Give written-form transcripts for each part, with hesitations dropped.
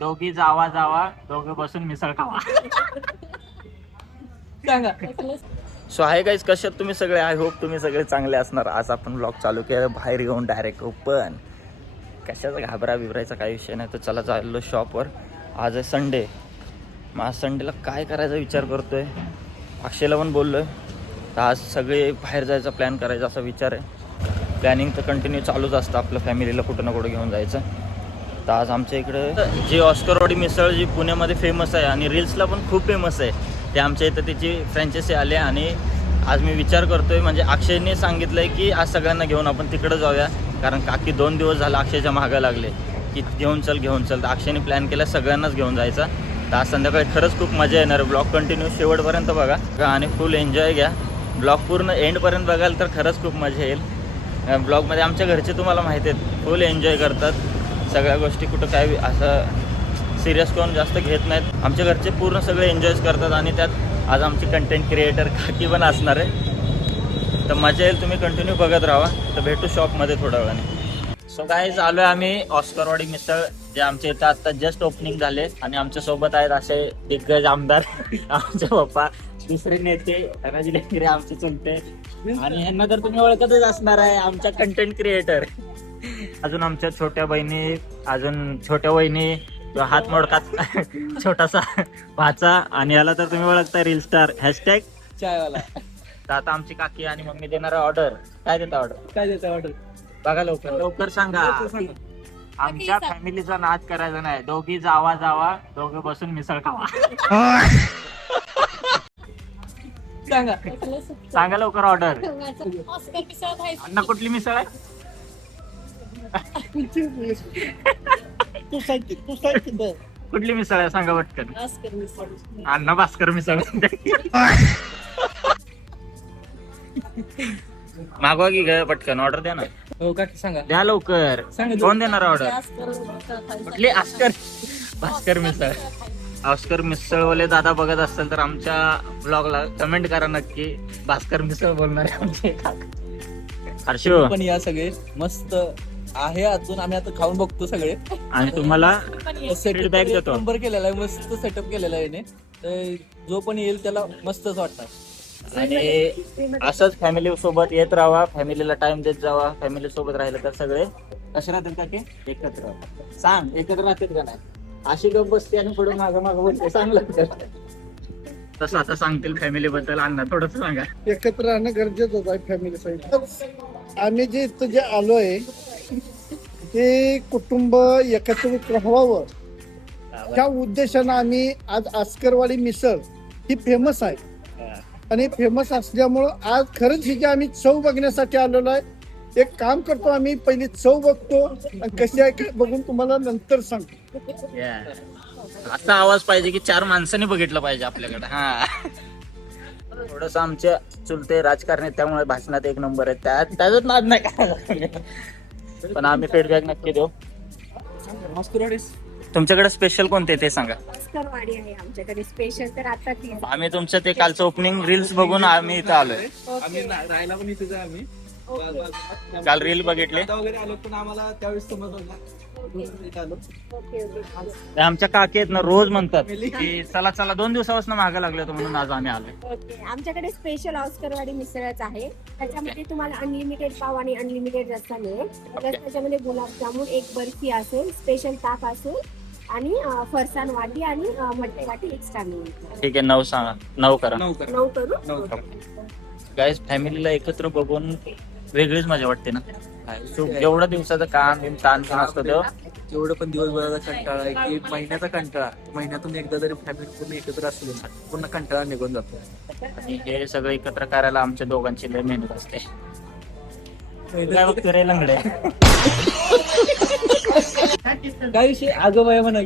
दोघी जावा जावा, दोघे बसून मिसळ खावा. सांगा. सो आहे गाईज, कशात तुम्ही सगळे? आय होप तुम्ही सगळे चांगले असणार. आज आपण ब्लॉग चालू केला बाहेर येऊन डायरेक्ट ओपन. कशाचा घाबरा बिबरायचा काही विषय नाही. तर चला चाललो शॉपवर. आज आहे संडे. मग आज संडेला काय करायचा विचार करतोय. अक्षयला पण बोललोय तर आज सगळे बाहेर जायचा प्लॅन करायचा असा विचार आहे. प्लॅनिंग तर कंटिन्यू चालूच असतं आपलं, फॅमिलीला कुठं ना कुठं घेऊन जायचं. तर आज आमच्या इकडे जी ऑस्करवाडी मिसळ जी पुण्यामध्ये फेमस आहे आणि रील्सला पण खूप फेमस आहे, ते आमच्या इथं त्याची फ्रँचायसी आली. आणि आज मी विचार करतोय, म्हणजे अक्षयने सांगितलं आहे की आज सगळ्यांना घेऊन आपण तिकडं जाऊया. कारण काकी 2 दिवस झाला अक्षयच्या मागं लागले की घेऊन चल घेऊन चल. तर अक्षयने प्लॅन केला सगळ्यांनाच घेऊन जायचा. तर आज संध्याकाळी खरंच खूप मजा येणार आहे. ब्लॉग कंटिन्यू शेवटपर्यंत बघा आणि फुल एन्जॉय घ्या. ब्लॉग पूर्ण एंडपर्यंत बघाल तर खरंच खूप मजा येईल. ब्लॉगमध्ये आमच्या घरचे तुम्हाला माहिती आहेत फुल एन्जॉय करतात सगळ्या गोष्टी. कुठं काय असं सिरियस कोण जास्त घेत नाहीत. आमच्या घरचे पूर्ण सगळे एन्जॉयच करतात. आणि त्यात आज आमची कंटेंट क्रिएटर काकी पण असणार आहे. तर मजा येईल, तुम्ही कंटिन्यू बघत राहा. तर भेटू शॉपमध्ये थोड्या वेळाने. सो गाईज, आलो आहे आम्ही ऑस्करवाडी मिसळ, जे आमच्या इथं आता जस्ट ओपनिंग झाले. आणि आमच्या सोबत आहेत असे दिग्गज आमदार आमचे पप्पा, दुसरे नेते धनाजी लेकरे आमचे चुलते. आणि यांना तर तुम्ही ओळखतच असणार आहे, आमच्या कंटेंट क्रिएटर. अजून आमच्या छोट्या बहिणी, अजून छोट्या वहिनी, हात मोडकात छोटासा भाचा. आणि याला तर तुम्ही ओळखता रील स्टार हॅशटॅग चायवाला. तर आता आमची काकी आणि मम्मी देणार ऑर्डर. काय देता ऑर्डर? काय देता ऑर्डर बघा लवकर लवकर सांगा. आमच्या फॅमिलीचा नाद करायचा नाही. दोघी जावा जावा, दोघे बसून मिसळ खावा. सांगा सांगा लवकर ऑर्डर. अण्णा कुठली मिसळ आहे? कुठली मिसळ आहे सांगा पटकन. अण्णा भास्कर मिसळ. मागवा की ग पटकन, ऑर्डर द्या ना. हो का, सांगा द्या लवकर. कोण देणार ऑर्डर? कुठली? ऑस्कर भास्कर मिसळ. ऑस्कर मिसळवाले दादा बघत असतील तर आमच्या ब्लॉगला कमेंट करा नक्की. भास्कर मिसळ बोलणार आहे आमचे हर्षू. पण या सगळे मस्त आहे. अजून आम्ही आता खाऊन बघतो सगळे आणि तुम्हाला फीडबॅक देतो. नंबर केलेला आहे, मस्त सेटअप केलेला आहे याने. तर जो पण येईल त्याला मस्तच वाटणार. आणि असंच फॅमिली सोबत येत राहा, फॅमिलीला टाइम देत जावा. फॅमिली सोबत राहिलं तर सगळे कसे राहतात का की एकत्र. सांग एकत्र राहतात का नाही? अशी गप बसते आणि पुढे मागं मागं बोलते. सांगलं तसं आता सांगतील फॅमिली बद्दल. अण्णा थोडस सांगा. एकत्र राहणं गरजेचं आहे फॅमिली सहित. आम्ही जे इथं जे आलोय ते कुटुंब एकत्रित राहावं त्या उद्देशानं आम्ही आज ऑस्करवाडी मिसळ ही फेमस आहे. आणि फेमस असल्यामुळं आज खरंच ही जे आम्ही चव बघण्यासाठी आलेलो आहे. एक काम करतो, आम्ही पहिली चव बघतो आणि कशी आहे काय बघून तुम्हाला नंतर सांगतो. असा आवाज पाहिजे की 4 माणसांनी बघितलं पाहिजे आपल्याकडे. हा थोडस आमचे चुलते राजकारणी त्यामुळे भाषणात 1 नंबर आहे. त्याच्यात नाद नाही का, पण आम्ही फीडबॅक नक्की देऊ. तुमच्याकडे स्पेशल कोणते ते सांगा. ऑस्करवाडी आहे आमच्याकडे स्पेशल. तर आता ती आम्ही तुमचं ते कालचं ओपनिंग रील्स बघून आम्ही इथं आलोय. आम्ही राहायला पण इथेच आहे. आम्ही काल रील बघितले वगैरे आलो, पण आम्हाला त्यावेळेस समजलं. आमच्या काकी आहेत ना, रोज म्हणतात की चला चला 2 दिवसापासून मागं लागले होतं म्हणून आज आम्ही आलोय. ओके, आमच्याकडे स्पेशल ऑस्करवाडी मिसळच आहे. त्याच्यामध्ये तुम्हाला अनलिमिटेड पाव आणि अनलिमिटेड रस्सा मिळेल. प्लस त्याच्यामध्ये गुलाबजामुन, एक बर्फी असेल, स्पेशल ताक असेल आणि फरसाण वाटी आणि मटकी वाटी एक्स्ट्रा मिळेल. ठीक आहे, 9 सांगा. 9 करा. 9 करू. गाईज, फॅमिलीला एकत्र बघून वेगळीच मजा वाटते ना. एवढ्या दिवसाचं काम ताण असतो तेव्हा. जेवढं पण दिवसभराचा कंटाळा आहे की महिन्याचा कंटाळा, महिन्यातून एकदा जरी फॅमिली पूर्ण एकत्र असली पूर्ण कंटाळा निघून जातो. आणि हे सगळं एकत्र करायला आमच्या दोघांची लय मेहनत असते. काय बघतो रे लंगडे? काय विषय आजोबा म्हणा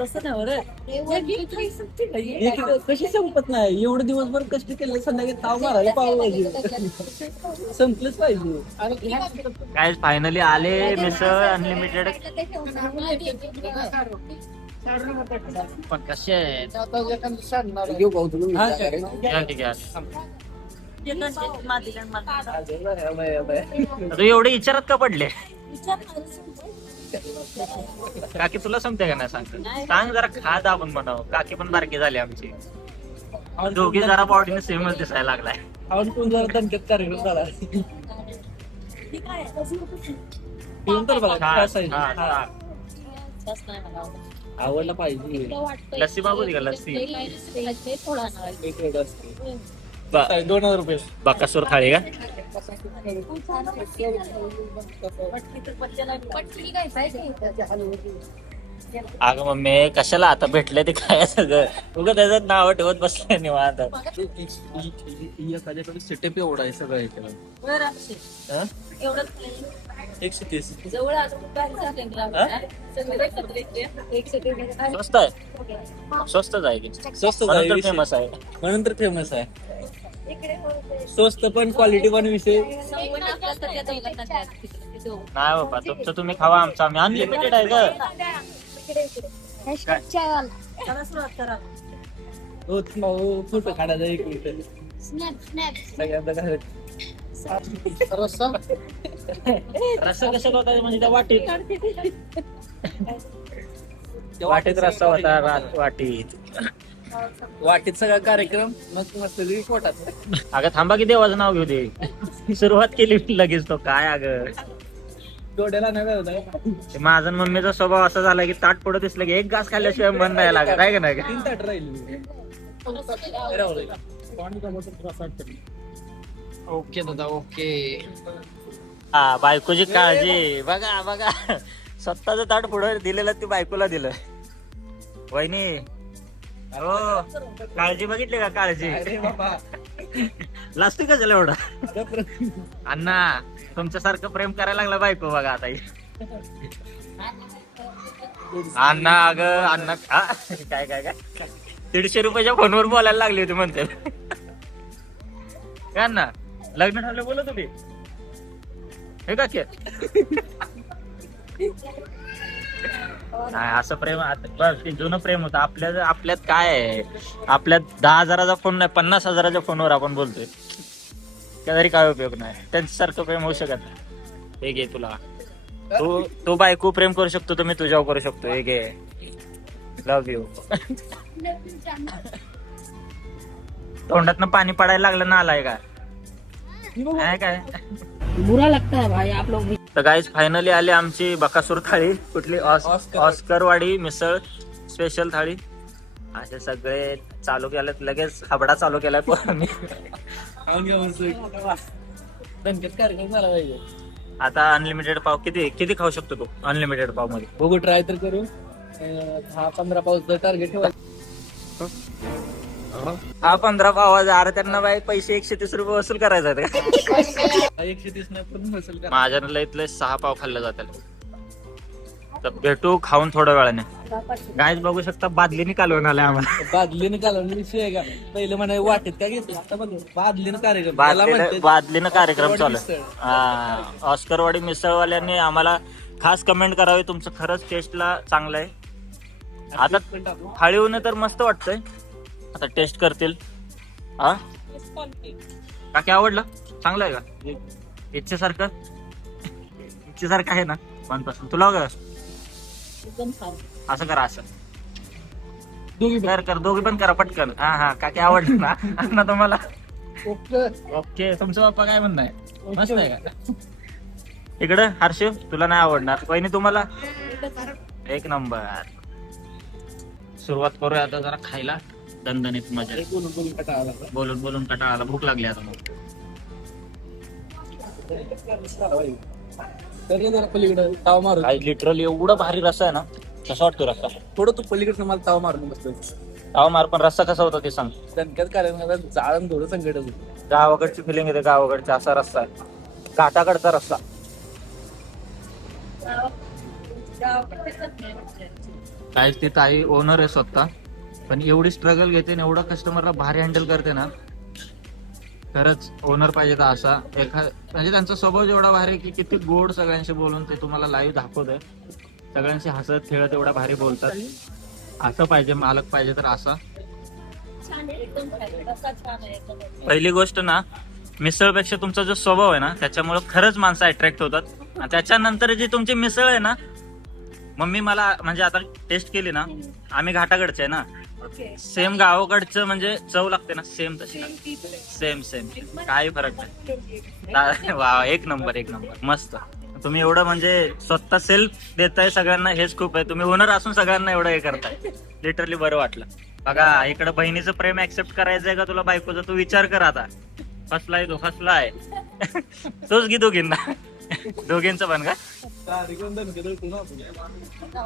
तसं नाही कशी संपत नाही. एवढं दिवसभर कष्ट केलं, संध्याकाळी ताव मारायला पाहिजे, संपलंच पाहिजे. काय फायनली आले मिसळ अनलिमिटेड. पण कसे आहेत? ठीक आहे. तू एवढे विचारात का पडले? काकी तुला सांगते का नाही सांगते सांग जरा खात आपण म्हणावं काकी पण बारकी झाली आमची दोघी जरा बॉडीने सेमच दिसायला लागलाय आपण कोण जरा दणक्यात कार्यक्रम झाला पिऊन तर बघा कसा आहे. हा. आवडला पाहिजे लस्सी मागू दे का लस्सी एक वेळ असते बा- 2000 रुपये बाकासूर थाळी का अगं मम्मी कशाला आता भेटले ते काय सगळं उगं त्याचं नाव ठेवत बसलंय निवांत एखाद्याकडे सेटअप एवढा आहे सगळं हे केलं. हा? 130 स्वस्त आहे स्वस्तच आहे की स्वस्त फेमस आहे म्हणून तर फेमस आहे स्वस्त पण क्वालिटी पण विषय नाही बाबा तुमचं तुम्ही खावा आमचं आम्ही अनलिमिटेड आहे का फोटो काढायचा एक मिनिट सगळ्यांना घालायचं. रस्सा रस्सा कशाला होता म्हणजे त्या वाटीत वाटीत रस्सा होता वाटीत वाटीत सगळा कार्यक्रम मग मस्त पोटात अगं थांबा की देवाचं नाव घेऊ दे सुरुवात केली लगेच तो काय अगं डोळ्याला नाही ते माझा आणि मम्मीचा स्वभाव असा झाला की ताट पडत दिसलं की एक घास खाल्ल्याशिवाय मन नाही लागत आहे का नाही 3 ताट राहिले ओके दादा ओके हा बायकोची काळजी बघा बघा स्वतःच ताट पुढे दिलेलं ते बायकोला दिलं वहिनी हो काळजी बघितली का काळजी अरे बाबा लाजते का त्याला एवढा अण्णा तुमच्यासारखं प्रेम करायला लागला बायको बघा आता अण्णा अगं अण्णा काय काय काय 150 रुपयाच्या फोनवर बोलायला लागली होती म्हणते काय अण्णा लग्न ठरलं बोलत होती हे का नाही असं प्रेम बस ते जुनं प्रेम होतं आपल्यात काय आहे आपल्यात 10,000चा फोन नाही 50,000च्या फोनवर आपण बोलतोय त्या तरी काय उपयोग नाही त्यांच्यासारखं प्रेम होऊ शकत नाही हे घे तुला तो बायको प्रेम करू शकतो तर मी तुझ्यावर करू शकतो हे घे लव्ह यू तोंडातनं पाणी पडायला लागलं ना आलाय का काय बुरा लगता है भाई आप लोग भी तर गाईज फायनली आली आमची बकासूर थाळी कुठली ऑस्करवाडी मिसळ स्पेशल थाळी असे सगळे चालू केलेत लगेच हाबडा चालू केलाय पोरांनी दणक्यात कार्यक्रम झाला पाहिजे आता अनलिमिटेड पाव किती खाऊ शकतो तू अनलिमिटेड पाव मध्ये बघू ट्राय तर करू 10-15 पाऊस टार्गेट ठेवा हा 15 पावाचा अरे त्यांना बाई पैसे 130 रुपये वसूल करायचा आहेत का 130 नाही पण नसेल का माझ्यानं लईतले 6 पाव खाल्ले जातात तर भेटू खाऊन थोड्या वेळाने गाईज बघू शकता बादलीने कालवून आलाय आम्हाला बादलीने कालवून विषय आहे का पहिलं म्हणाय वाटेत काय घेतलं आता बघ बादलीनं कार्यक्रम त्याला म्हणतात बादलीनं कार्यक्रम चालू मिसळ. हा ऑस्करवाडी मिसळवाल्यांनी आम्हाला खास कमेंट करावी तुमचं खरंच टेस्टला चांगलं आहे आता थाळी होणे तर मस्त वाटतंय आता टेस्ट करतील हा काकी आवडलं चांगलं आहे का इच्छेसारखं आहे ना 1% तुला का असं करा असं कर दोघी पण करा पटकन हा काकी आवडलं ना तुम्हाला ओके तुमचं बाप्पा काय म्हणणं आहे मस्त आहे का इकडं हर्षिव तुला नाही आवडणार वहिनी तुम्हाला एक नंबर सुरुवात करूया आता जरा खायला दणदणीत मजा बोलून कंटाळा आला भूक लागली आता मग पलीकडे ताव मारू काय लिटरली एवढा भारी रस्सा आहे ना कसा वाटतो रस्सा थोडं तू पलीकडे मला ताव मारून बसतो ताव मार पण रस्सा कसा होता ते सांग दणक्यात कार्यक्रमाला जाळण थोडं संकट गावाकडची फिलिंग येते गावाकडचा असा रस्सा आहे घाटाकडचा रस्सा काय ती ताई ओनर आहे स्वतः पण एवढी स्ट्रगल घेते आणि एवढा कस्टमरला भारी हँडल करते ना खरंच ओनर पाहिजे तर असा म्हणजे त्यांचा स्वभाव जेवढा भारी आहे की किती गोड सगळ्यांशी बोलून ते तुम्हाला लाईव्ह दाखवतंय सगळ्यांशी हसत खेळत एवढा भारी बोलतात असं पाहिजे मालक पाहिजे तर असा पहिली गोष्ट ना मिसळपेक्षा तुमचा जो स्वभाव आहे ना त्याच्यामुळे खरंच माणसं अट्रॅक्ट होतात आणि त्याच्यानंतर जी तुमची मिसळ आहे ना मम्मी मला म्हणजे आता टेस्ट केली ना, आम्ही घाटाकडचे आहे ना, ओके सेम गावाकडचं म्हणजे चव लागते ना, सेम तशी सेम सेम, काही फरक नाही. वा, एक नंबर एक नंबर, मस्त. तुम्ही एवढं म्हणजे स्वतः सेल्फ देताय सगळ्यांना, हेच खूप आहे. तुम्ही ओनर असून सगळ्यांना एवढं हे करताय, लिटरली बरं वाटलं. बघा इकडं बहिणीचं प्रेम ऍक्सेप्ट करायचंय का तुला बायकोचं, तू विचार कर आता. फसलाय तो, फसलाय. तोच घे दोघींना, दोघींचं पण का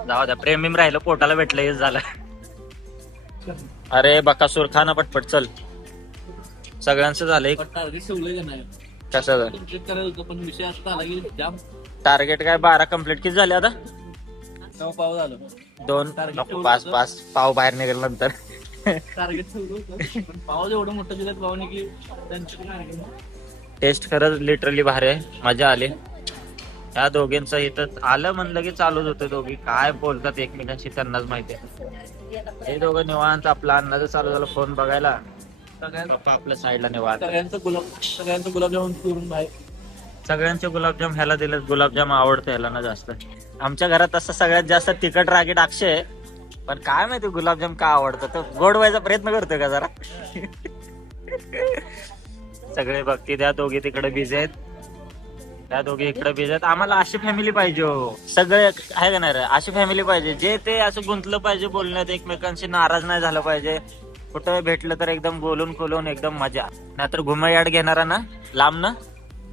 जाऊ द्या, प्रेम बिम राहिलं, पोटाला भेटलं हेच झालं. अरे बकासूर खा ना पटपट, चल. सगळ्यांचं झालंय. टार्गेट ठेवलंय का नाही कसं कंप्लीट करायचं होतं, पण विषय असा आला की जाम टार्गेट काय 12 कम्प्लीट किती झाले आता? तेव्हा पाव झालं. 2 नको, 5 पाव बाहेर निघाल नंतर. टार्गेट ठेवलं होतं, पण पाव एवढं मोठं दिलं पावने की त्यांच्या टेस्ट खरंच लिटरली भारी आहे, मजा आली. या दोघींचं इथं आलं म्हणलं की चालूच होते दोघी, काय बोलतात एकमेकांशी त्यांनाच माहिती आहे. हे दोघं निवांत, आपला अन्नाचं चालू झालं फोन बघायला, पप्पा आपल्या साईडला निवांत. सगळ्यांचं गुलाबजामुन करून बाहेर. सगळ्यांचे गुलाबजाम ह्याला दिले, गुलाबजाम आवडतं ह्याला ना जास्त. आमच्या घरात तसं सगळ्यात जास्त तिखट रागीट अक्षय आहे, पण काय माहिती गुलाबजाम का आवडतं, तो गोड व्हायचा प्रयत्न करतोय का जरा. सगळे बघते, त्या दोघी तिकडे बिझी आहेत, त्या दोघी इकडे बिझी आहेत. आम्हाला अशी फॅमिली पाहिजे हो, सगळे आहे का नाही रे, अशी फॅमिली पाहिजे जे ते असं गुंतलं पाहिजे बोलण्यात, एकमेकांशी नाराज नाही झालं पाहिजे. कुठं भेटलं तर एकदम बोलून खोलून एकदम मजा. नाहीतर घुमयाड घेणारा ना लांब ना,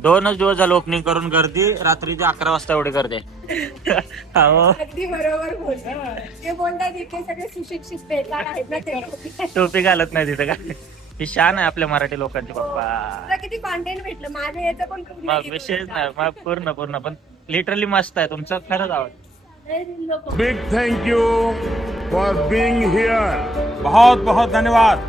2च दिवस झालं ओपनिंग करून, गर्दी रात्रीचे 11 वाजता एवढी गर्दी. अगदी बरोबर बोलता. ते बोलतात इथे सगळे सुशिक्षित बेकार आहेत ना ते. टोपी घालत नाही तिथं का, ही शान आहे आपल्या मराठी लोकांची पप्पा. तुला किती कॉन्टेंट भेटलं, माझं याचं पण पूर्ण मग केलं विषयच होतं. नाही, मग पूर्ण पण लिटरली मस्त आहे तुमचं, खरंच आवड. Big thank you for being here. बहुत बहुत धन्यवाद.